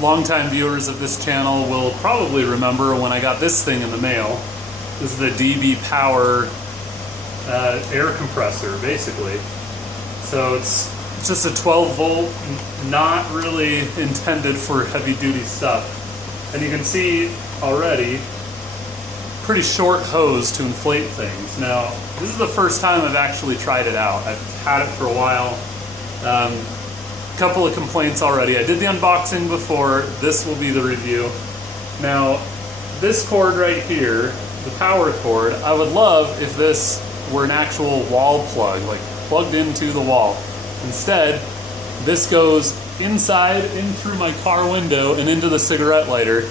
longtime viewers of this channel will probably remember when I got this thing in the mail. This is the DB Power air compressor, basically. So it's just a 12 volt, not really intended for heavy duty stuff. And you can see already, pretty short hose to inflate things. Now, this is the first time I've actually tried it out. I've had it for a while. Couple of complaints already. I did the unboxing before. This will be the review. Now, this cord right here, the power cord, I would love if this were an actual wall plug, like plugged into the wall. Instead, this goes inside, in through my car window, and into the cigarette lighter,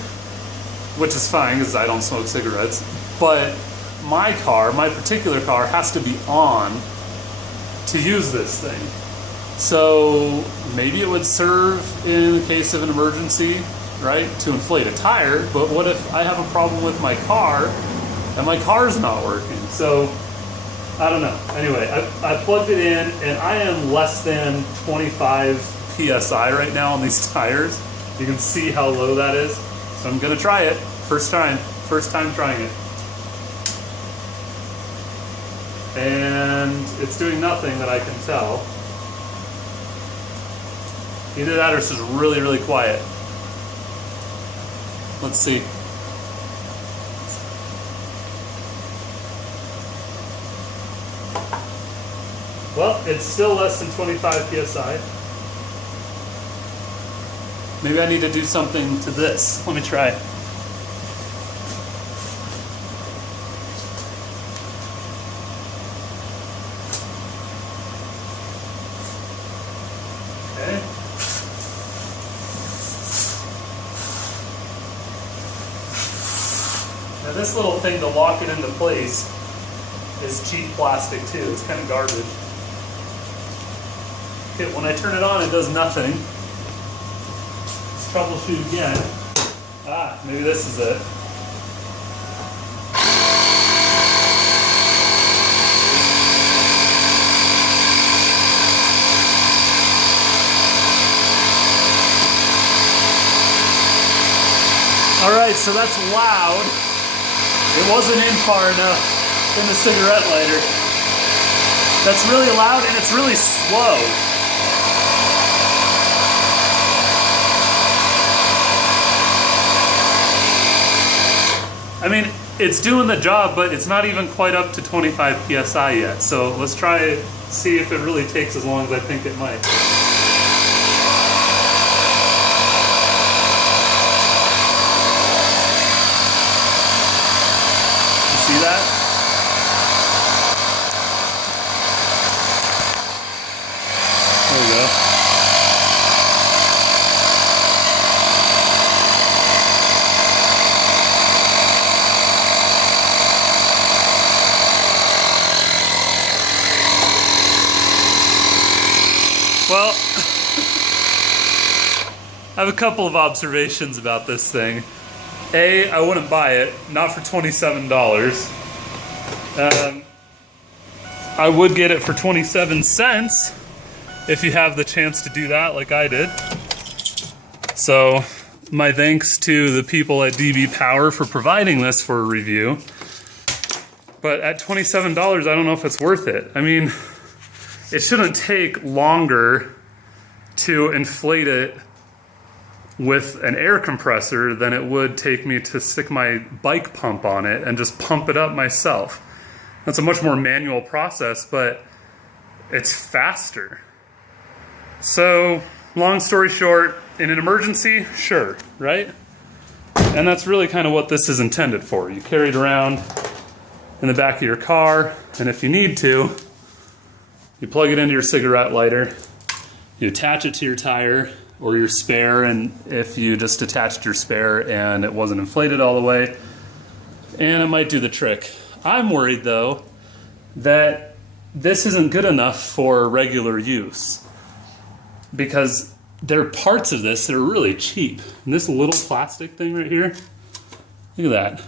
which is fine because I don't smoke cigarettes. But my car, my particular car, has to be on to use this thing. So maybe it would serve in the case of an emergency, right, to inflate a tire, but what if I have a problem with my car and my car's not working? So I don't know. Anyway, I plugged it in and I am less than 25 PSI right now on these tires. You can see how low that is. So I'm gonna try it. First time trying it. And it's doing nothing that I can tell. Either that or it's just really, really quiet. Let's see. Well, it's still less than 25 PSI. Maybe I need to do something to this. Let me try. Okay. Now this little thing to lock it into place is cheap plastic too. It's kind of garbage. Okay, when I turn it on, it does nothing. Let's troubleshoot again. Ah, maybe this is it. Alright, so that's loud. It wasn't in far enough in the cigarette lighter. That's really loud and it's really slow. I mean, it's doing the job, but it's not even quite up to 25 PSI yet. So let's try, see if it really takes as long as I think it might. See that? There we go. Well, I have a couple of observations about this thing. A, I wouldn't buy it, not for $27. I would get it for 27 cents if you have the chance to do that like I did. So my thanks to the people at DB Power for providing this for a review. But at $27, I don't know if it's worth it. I mean, it shouldn't take longer to inflate it with an air compressor than it would take me to stick my bike pump on it and just pump it up myself. That's a much more manual process, but it's faster. So, long story short, in an emergency, sure, right? And that's really kind of what this is intended for. You carry it around in the back of your car, and if you need to, you plug it into your cigarette lighter, you attach it to your tire or your spare, and if you just attached your spare and it wasn't inflated all the way, and it might do the trick. I'm worried though that this isn't good enough for regular use because there are parts of this that are really cheap. And this little plastic thing right here, look at that.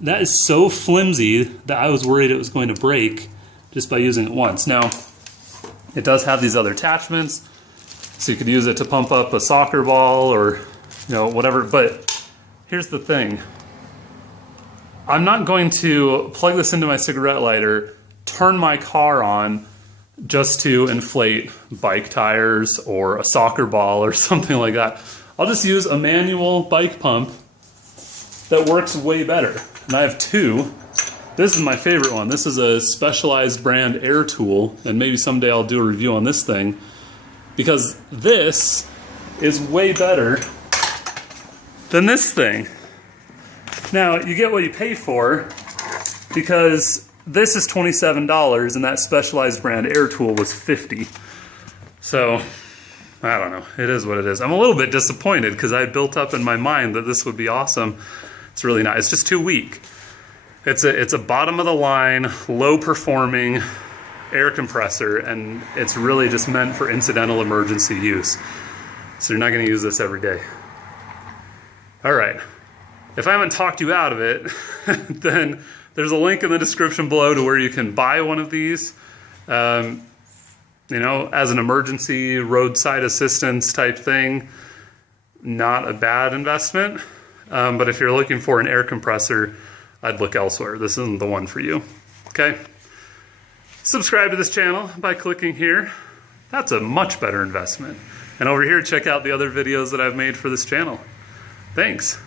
That is so flimsy that I was worried it was going to break just by using it once. Now, it does have these other attachments, So you could use it to pump up a soccer ball or, you know, whatever. But here's the thing. I'm not going to plug this into my cigarette lighter, turn my car on just to inflate bike tires or a soccer ball or something like that. I'll just use a manual bike pump that works way better. And I have two. This is my favorite one. This is a Specialized brand air tool, and maybe someday I'll do a review on this thing, because this is way better than this thing. Now, you get what you pay for, because this is $27 and that Specialized brand air tool was $50. So, I don't know. It is what it is. I'm a little bit disappointed because I built up in my mind that this would be awesome. It's really not. It's just too weak. It's a bottom of the line, low performing air compressor, and it's really just meant for incidental emergency use. So you're not going to use this every day. All right. If I haven't talked you out of it, then there's a link in the description below to where you can buy one of these, you know, as an emergency roadside assistance type thing. Not a bad investment, but if you're looking for an air compressor, I'd look elsewhere. This isn't the one for you, okay? Subscribe to this channel by clicking here. That's a much better investment. And over here, check out the other videos that I've made for this channel. Thanks.